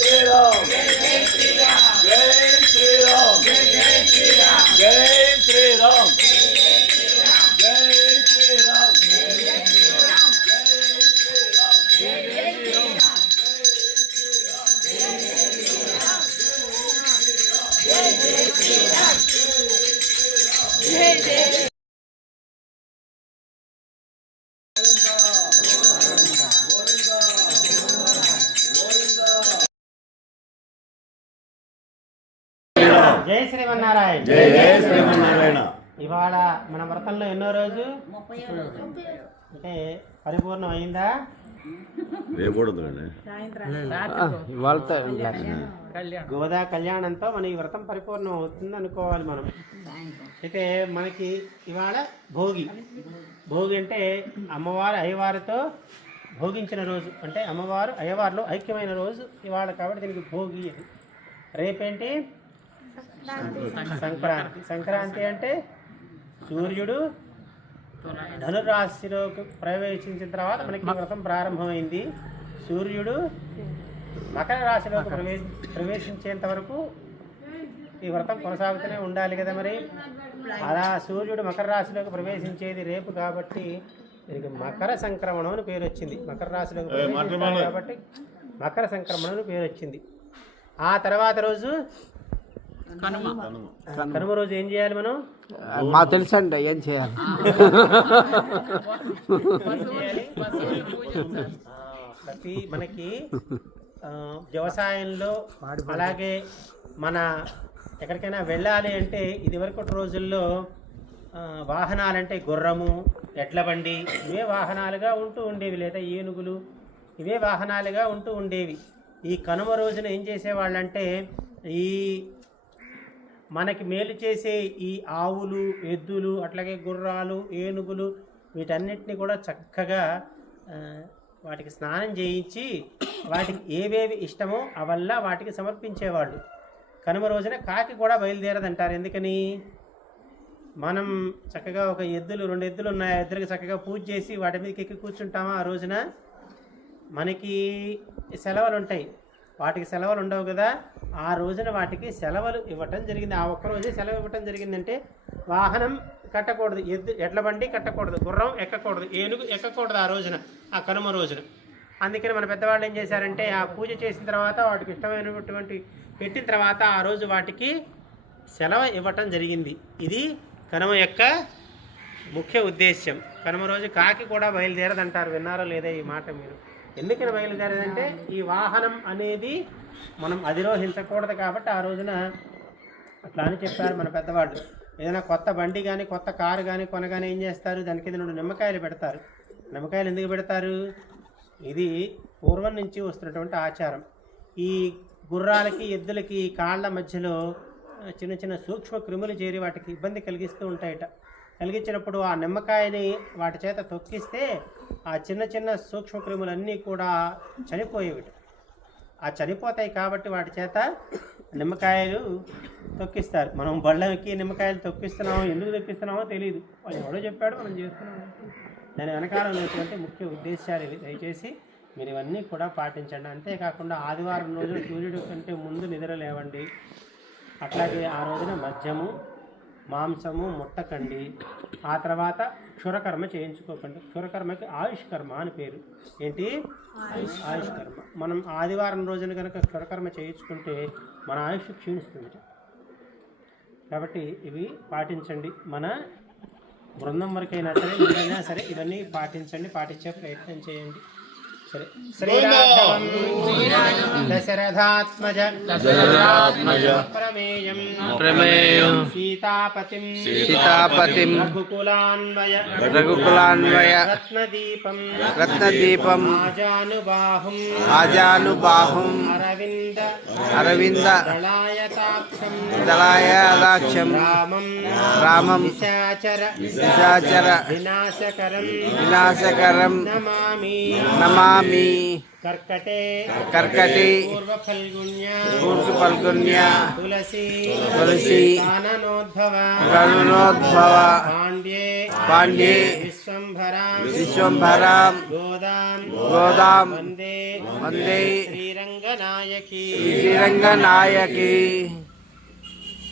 శ్రీరామ్ జై శ్రీరామ్ జై శ్రీరామ్ జై శ్రీరామ్ జై శ్రీరామ్ జై శ్రీరామ్ జై శ్రీమన్నారాయణ. జై జై శ్రీమన్నారాయణ. ఇవాళ మన వ్రతంలో ఎన్నో రోజు అంటే పరిపూర్ణం అయిందా? గోదా కళ్యాణంతో మన ఈ వ్రతం పరిపూర్ణం అవుతుంది అనుకోవాలి మనం. అయితే మనకి ఇవాళ భోగి. భోగి అంటే అమ్మవారు అయ్యవారితో భోగించిన రోజు, అంటే అమ్మవారు అయ్యవారిలో ఐక్యమైన రోజు ఇవాళ, కాబట్టి దీనికి భోగి అని. రేపేంటి? సంక్రాంతి. సంక్రాంతి అంటే సూర్యుడు ధనురాశిలోకి ప్రవేశించిన తర్వాత మనకి వ్రతం ప్రారంభమైంది. సూర్యుడు మకర రాశిలోకి ప్రవేశించేంత వరకు ఈ వ్రతం కొనసాగుతూనే ఉండాలి కదా. మరి అలా సూర్యుడు మకర రాశిలోకి ప్రవేశించేది రేపు కాబట్టి దీనికి మకర సంక్రమణం అని పేరు వచ్చింది. మకర రాశిలోకి ప్రవేశించాలి కాబట్టి మకర సంక్రమణం అని పేరు వచ్చింది. ఆ తర్వాత రోజు కనుమ రోజు ఏం చేయాలి మనం? మాకు తెలుసండి ఏం చేయాలి. ప్రతి మనకి వ్యవసాయంలో అలాగే మన ఎక్కడికైనా వెళ్ళాలి అంటే ఇదివరకు రోజుల్లో వాహనాలంటే గుర్రము, ఎడ్ల బండి ఇవే వాహనాలుగా ఉంటూ ఉండేవి, లేదా ఏనుగులు ఇవే వాహనాలుగా ఉంటూ ఉండేవి. ఈ కనుమ రోజున ఏం చేసేవాళ్ళంటే ఈ మనకి మేలు చేసే ఈ ఆవులు, ఎద్దులు, అట్లాగే గుర్రాలు, ఏనుగులు వీటన్నిటిని కూడా చక్కగా వాటికి స్నానం చేయించి వాటికి ఏవేవి ఇష్టమో అవల్లా వాటికి సమర్పించేవాళ్ళు. కనుమ రోజున కాకి కూడా బయలుదేరదంటారు. ఎందుకని? మనం చక్కగా ఒక ఎద్దులు, 2 ఎద్దులు ఉన్నాయి, ఆ ఎద్దులకి చక్కగా పూజ చేసి వాటి మీదకి ఎక్కి కూర్చుంటామా? ఆ రోజున మనకి సెలవులు ఉంటాయి, వాటికి సెలవులు ఉండవు కదా. ఆ రోజున వాటికి సెలవులు ఇవ్వటం జరిగింది. ఆ ఒక్కరోజే సెలవు ఇవ్వటం జరిగిందంటే వాహనం కట్టకూడదు, ఎడ్ల బండి కట్టకూడదు, గుర్రం ఎక్కకూడదు, ఏనుగు ఎక్కకూడదు ఆ రోజున, ఆ కనుమ రోజున. అందుకని మన పెద్దవాళ్ళు ఏం చేశారంటే ఆ పూజ చేసిన తర్వాత వాటికి ఇష్టమైనటువంటి పెట్టిన తర్వాత ఆ రోజు వాటికి సెలవు ఇవ్వటం జరిగింది. ఇది కనుమ యొక్క ముఖ్య ఉద్దేశ్యం. కనుమ రోజు కాకి కూడా బయలుదేరదంటారు. విన్నారో లేదా ఈ మాట మీరు? ఎందుకని బయలుదేరదంటే ఈ వాహనం అనేది మనం అధిరోహించకూడదు కాబట్టి ఆ రోజున అట్లా అని చెప్పారు మన పెద్దవాళ్ళు. ఏదైనా కొత్త బండి కానీ కొత్త కారు కానీ కొనగానే ఏం చేస్తారు? దాని కింద 2 నిమ్మకాయలు పెడతారు. నిమ్మకాయలు ఎందుకు పెడతారు? ఇది పూర్వం నుంచి వస్తున్నటువంటి ఆచారం. ఈ గుర్రాలకి, ఎద్దులకి కాళ్ళ మధ్యలో చిన్న చిన్న సూక్ష్మ క్రిములు చేరి వాటికి ఇబ్బంది కలిగిస్తూ ఉంటాయట. కలిగించినప్పుడు ఆ నిమ్మకాయని వాటి చేత తొక్కిస్తే ఆ చిన్న చిన్న సూక్ష్మ క్రిములన్నీ కూడా చనిపోయేవి. ఆ చనిపోతాయి కాబట్టి వాటి చేత నిమ్మకాయలు తొక్కిస్తారు. మనం బళ్ళకి నిమ్మకాయలు తొక్కిస్తున్నామో, ఎందుకు తొక్కిస్తున్నామో తెలియదు, వాళ్ళు ఎవడో చెప్పాడు, మనం చేస్తున్నాము. దాని వెనకాల ఉన్నటువంటి ముఖ్య ఉద్దేశాలు ఇవి. దయచేసి మీరు ఇవన్నీ కూడా పాటించండి. అంతేకాకుండా ఆదివారం రోజున సూర్యుడి కంటే ముందు నిద్ర లేవండి. అట్లాగే ఆ రోజున మద్యము, మాంసము ముట్టకండి. ఆ తర్వాత క్షురకర్మ చేయించుకోకండి. క్షురకర్మకి ఆయుష్కర్మ అని పేరు. ఏంటి? ఆయుష్కర్మ. మనం ఆదివారం రోజున కనుక క్షురకర్మ చేయించుకుంటే మన ఆయుష్ క్షీణిస్తుంది. కాబట్టి ఇవి పాటించండి. మన బృందం వరకైనా సరే, మీరైనా సరే ఇవన్నీ పాటించండి, పాటించే ప్రయత్నం చేయండి. సరే. శ్రీరాఘవం దశరథాత్మజ ప్రమేయం సీతాపతిం రఘుకులాన్వయ రత్నదీపం ఆజానుబాహుం అరవింద దళాయతాక్షం రామం నిశాచర వినాశకరం నమామి. కర్కటే కర్కటి పూర్వ ఫల్గుణ్య పూర్తి పల్గొన్య తులసి తులసి కాననోద్భవ గణనోద్భవ పాండ్యే పాండ్యే విశ్వంభరాం విశ్వంభరాం గోదాం గోదాం వందే వందే శ్రీరంగనాయకి శ్రీరంగనాయకి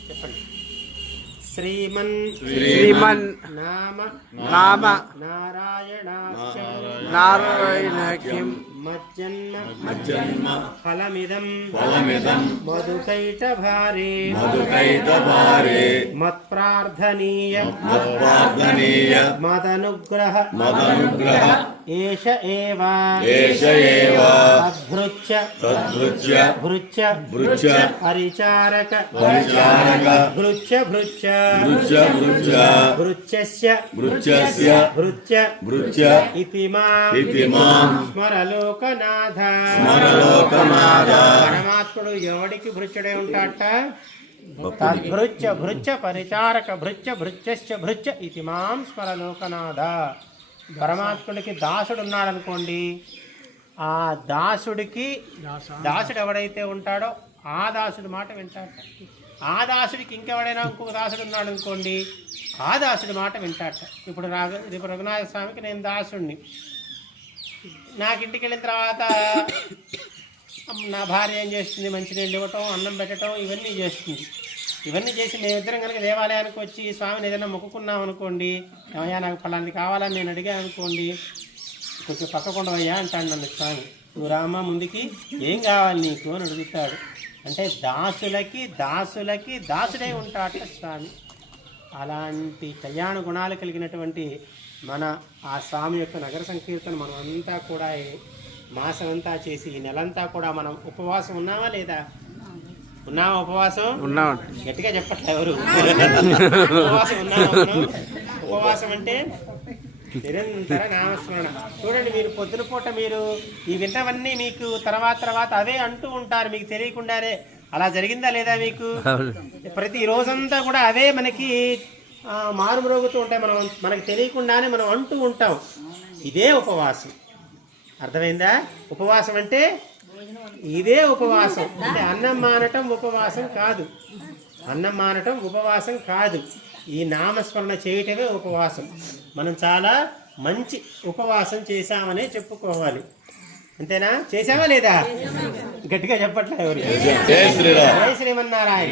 చెప్పండి. శ్రీమన్ శ్రీమన్ నామ నామ నారాయణాఖ్యం నారాయణఖ్యం మజ్జన్మ ఫలమిదం మధుకైట భారే మత్ప్రార్థనీయ మదనుగ్రహ ఏష ఏవ తద్భృత్య భృత్య పరిచారక భృత్యస్య భృత్య ఇతి మాం స్మరలోకనాథ. పరమాత్ముడు ఎవడికి భృత్యుడే ఉంటాడట? భృత్య పరిచారక భృత్యస్య భృత్య ఇతి మాం స్మరలోకనాథ. పరమాత్ముడికి దాసుడు ఉన్నాడనుకోండి, ఆ దాసుడు ఎవడైతే ఉంటాడో ఆ దాసుడి మాట వింటాడట. ఆ దాసుడికి ఇంకెవడైనా ఇంకొక దాసుడు ఉన్నాడు అనుకోండి, ఆ దాసుడి మాట వింటాడట. ఇప్పుడు రఘునాథ స్వామికి నేను దాసుడిని. నాకు ఇంటికి వెళ్ళిన తర్వాత నా భార్య ఏం చేస్తుంది? మంచినీళ్ళు ఇవ్వటం, అన్నం పెట్టడం, ఇవన్నీ చేస్తుంది. ఇవన్నీ చేసి మేమిద్దరం కనుక దేవాలయానికి వచ్చి స్వామిని ఏదైనా మొక్కుకున్నాం అనుకోండి, ఏమయ్యా నాకు ఫలాంటి కావాలని నేను అడిగాను అనుకోండి, కొంచెం పక్కకుండవయ్యా అంటాడు నన్ను స్వామి. నువ్వు రామా ముందుకి, ఏం కావాలి నీకు అని అడుగుతాడు. అంటే దాసులకి దాసుడై ఉంటాడట స్వామి. అలాంటి కళ్యాణ గుణాలు కలిగినటువంటి మన ఆ స్వామి యొక్క నగర సంకీర్తన మనం అంతా కూడా మాసం అంతా చేసి ఈ నెలంతా కూడా మనం ఉపవాసం ఉన్నామా లేదా? ఉన్నామా ఉపవాసం? ఉన్నాం. గట్టిగా చెప్పట్లే ఎవరు. ఉపవాసం ఉన్నామా? ఉపవాసం అంటే నిరంతర నామస్మరణ. చూడండి, మీరు పొద్దున పూట మీరు ఈ వింటవన్నీ మీకు తర్వాత అవే అంటూ ఉంటారు, మీకు తెలియకుండానే. అలా జరిగిందా లేదా మీకు? ప్రతి రోజంతా కూడా అవే మనకి మారుమ్రోగుతూ ఉంటాయి, మనకి తెలియకుండానే మనం అంటూ ఉంటాం. ఇదే ఉపవాసం. అర్థమైందా? ఉపవాసం అంటే ఇదే ఉపవాసం. అంటే అన్నం మానటం ఉపవాసం కాదు. అన్నం మానటం ఉపవాసం కాదు. ఈ నామస్మరణ చేయటమే ఉపవాసం. మనం చాలా మంచి ఉపవాసం చేశామనే చెప్పుకోవాలి. అంతేనా? చేశామా లేదా? గట్టిగా చెప్పట్లే ఎవరు? జై శ్రీమన్నారాయణ.